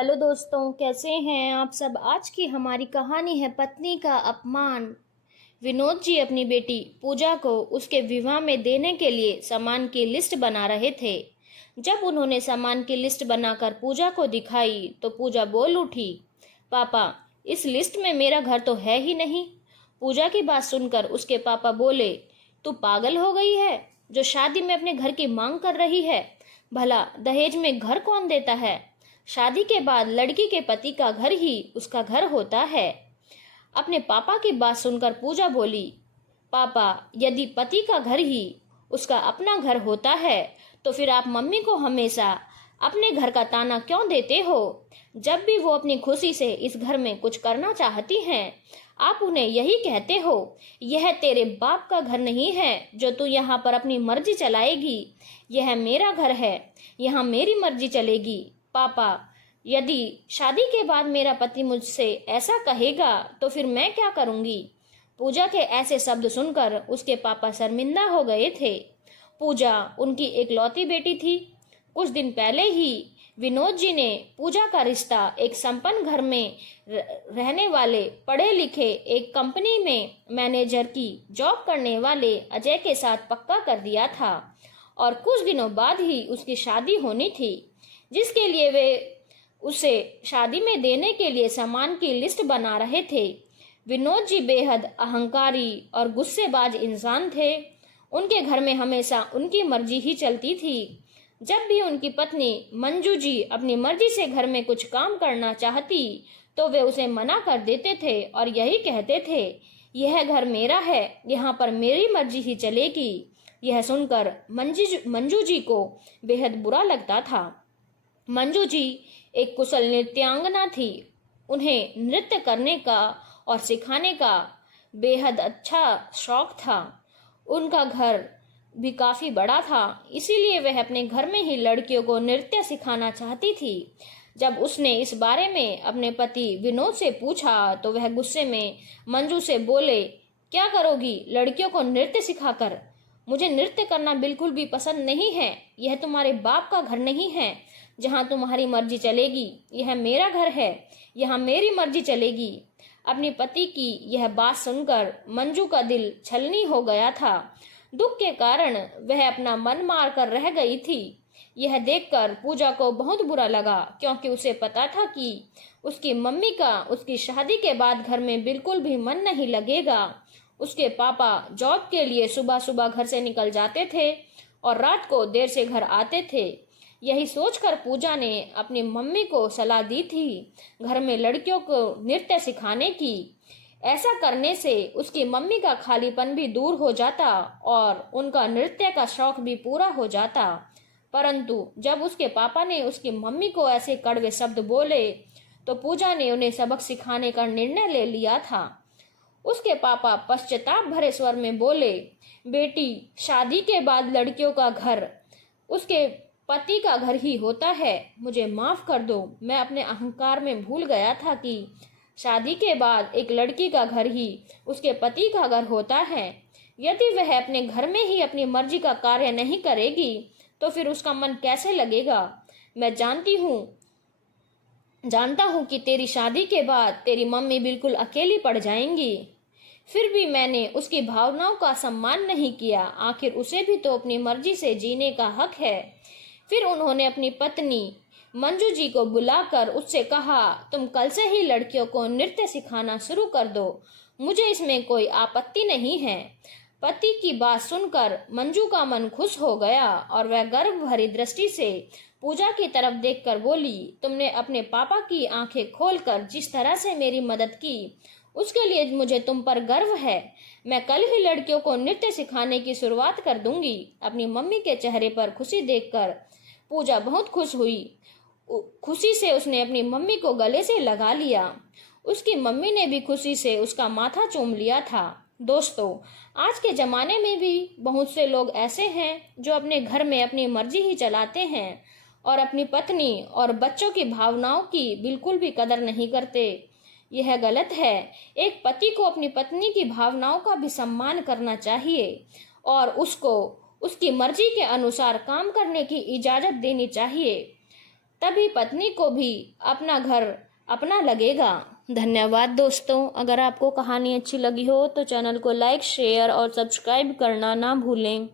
Hello दोस्तों, कैसे हैं आप सब। आज की हमारी कहानी है पत्नी का अपमान। विनोद जी अपनी बेटी पूजा को उसके विवाह में देने के लिए सामान की लिस्ट बना रहे थे। जब उन्होंने सामान की लिस्ट बनाकर पूजा को दिखाई तो पूजा बोल उठी, पापा, इस लिस्ट में मेरा घर तो है ही नहीं। पूजा की बात सुनकर उसके पापा बोले, तू पागल हो गई है जो शादी में अपने घर की मांग कर रही है। भला दहेज में घर कौन देता है। शादी के बाद लड़की के पति का घर ही उसका घर होता है। अपने पापा की बात सुनकर पूजा बोली, पापा, यदि पति का घर ही उसका अपना घर होता है तो फिर आप मम्मी को हमेशा अपने घर का ताना क्यों देते हो। जब भी वो अपनी खुशी से इस घर में कुछ करना चाहती हैं, आप उन्हें यही कहते हो, यह तेरे बाप का घर नहीं है जो तू यहाँ पर अपनी मर्जी चलाएगी। यह मेरा घर है, यहाँ मेरी मर्जी चलेगी। पापा, यदि शादी के बाद मेरा पति मुझसे ऐसा कहेगा तो फिर मैं क्या करूंगी। पूजा के ऐसे शब्द सुनकर उसके पापा शर्मिंदा हो गए थे। पूजा उनकी एकलौती बेटी थी। कुछ दिन पहले ही विनोद जी ने पूजा का रिश्ता एक संपन्न घर में रहने वाले पढ़े लिखे एक कंपनी में मैनेजर की जॉब करने वाले अजय के साथ पक्का कर दिया था और कुछ दिनों बाद ही उसकी शादी होनी थी, जिसके लिए वे उसे शादी में देने के लिए सामान की लिस्ट बना रहे थे। विनोद जी बेहद अहंकारी और गुस्सेबाज इंसान थे। उनके घर में हमेशा उनकी मर्जी ही चलती थी। जब भी उनकी पत्नी मंजू जी अपनी मर्जी से घर में कुछ काम करना चाहती तो वे उसे मना कर देते थे और यही कहते थे, यह घर मेरा है, यहाँ पर मेरी मर्जी ही चलेगी। यह सुनकर मंजू जी को बेहद बुरा लगता था। मंजू जी एक कुशल नृत्यांगना थी। उन्हें नृत्य करने का और सिखाने का बेहद अच्छा शौक था। उनका घर भी काफी बड़ा था, इसीलिए वह अपने घर में ही लड़कियों को नृत्य सिखाना चाहती थी। जब उसने इस बारे में अपने पति विनोद से पूछा तो वह गुस्से में मंजू से बोले, क्या करोगी लड़कियों को नृत्य सिखाकर। मुझे नृत्य करना बिल्कुल भी पसंद नहीं है। यह तुम्हारे बाप का घर नहीं है जहाँ तुम्हारी मर्जी चलेगी। यह मेरा घर है, यहाँ मेरी मर्जी चलेगी। अपने पति की यह बात सुनकर मंजू का दिल छलनी हो गया था। दुख के कारण वह अपना मन मार कर रह गई थी। यह देखकर पूजा को बहुत बुरा लगा, क्योंकि उसे पता था कि उसकी मम्मी का उसकी शादी के बाद घर में बिल्कुल भी मन नहीं लगेगा। उसके पापा जॉब के लिए सुबह सुबह घर से निकल जाते थे और रात को देर से घर आते थे। यही सोचकर पूजा ने अपनी मम्मी को सलाह दी थी घर में लड़कियों को नृत्य सिखाने की। ऐसा करने से उसकी मम्मी का खालीपन भी दूर हो जाता और उनका नृत्य का शौक भी पूरा हो जाता। परंतु जब उसके पापा ने उसकी मम्मी को ऐसे कड़वे शब्द बोले तो पूजा ने उन्हें सबक सिखाने का निर्णय ले लिया था। उसके पापा पश्चाताप भरे स्वर में बोले, बेटी, शादी के बाद लड़कियों का घर उसके पति का घर ही होता है। मुझे माफ कर दो, मैं अपने अहंकार में भूल गया था कि शादी के बाद एक लड़की का घर ही उसके पति का घर होता है। यदि वह अपने घर में ही अपनी मर्जी का कार्य नहीं करेगी तो फिर उसका मन कैसे लगेगा। मैं जानता हूँ कि तेरी शादी के बाद तेरी मम्मी बिल्कुल अकेली पड़ जाएंगी। फिर भी मैंने उसकी भावनाओं का सम्मान नहीं किया। आखिर उसे भी तो अपनी मर्जी से जीने का हक है। फिर उन्होंने अपनी पत्नी मंजू जी को बुलाकर उससे कहा, तुम कल से ही लड़कियों को नृत्य सिखाना शुरू कर दो, मुझे इसमें कोई आपत्ति नहीं है। पति की बात सुनकर मंजू का मन खुश हो गया और वह गर्व भरी दृष्टि से पूजा की तरफ देखकर बोली, तुमने अपने पापा की आंखें खोलकर जिस तरह से मेरी मदद की उसके लिए मुझे तुम पर गर्व है। मैं कल ही लड़कियों को नृत्य सिखाने की शुरुआत कर दूंगी। अपनी मम्मी के चेहरे पर खुशी देखकर पूजा बहुत खुश हुई। खुशी से उसने अपनी मम्मी को गले से लगा लिया। उसकी मम्मी ने भी खुशी से उसका माथा चूम लिया था। दोस्तों, आज के जमाने में भी बहुत से लोग ऐसे हैं जो अपने घर में अपनी मर्जी ही चलाते हैं और अपनी पत्नी और बच्चों की भावनाओं की बिल्कुल भी कदर नहीं करते। यह गलत है। एक पति को अपनी पत्नी की भावनाओं का भी सम्मान करना चाहिए और उसको उसकी मर्जी के अनुसार काम करने की इजाजत देनी चाहिए। तभी पत्नी को भी अपना घर अपना लगेगा। धन्यवाद दोस्तों। अगर आपको कहानी अच्छी लगी हो तो चैनल को लाइक, शेयर और सब्सक्राइब करना ना भूलें।